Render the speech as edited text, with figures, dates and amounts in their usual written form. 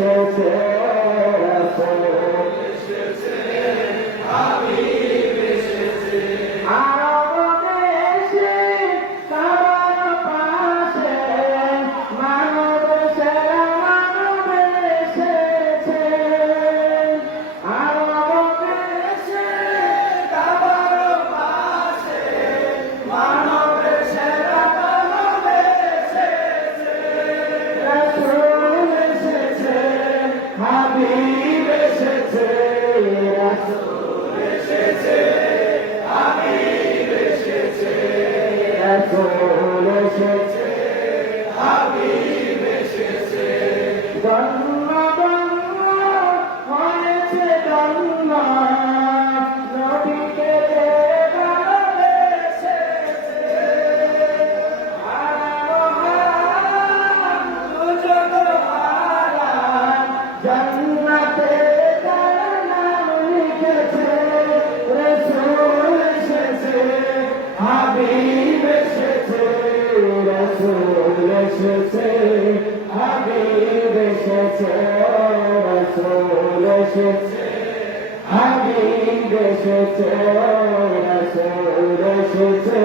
এসেছে রাসূল এসেছে হাবিব এসেছে আরব দেশে কাবার পাশে মানব সেরা মানব এসেছে আরব দেশে কাবার পাশে মানব সেরা মানব এসেছে রাসূল এসেছে হাবিব এসেছে রাসূল এসেছে হাবিব এসেছে রাসূল এসেছে হাবিব এসেছে ধন্য ধন্য হয়েছে ধন্য নবীকে ভালোবেসেছে হারাম হারাম দুজন হারাম জান্নাতে তার নাম লিখেছে রাসূল এসেছে হাবিব এসেছে রাসূল এসেছে হাবিব এসেছে রাসূল এসেছে হাবিব এসেছে রাসূল এসেছে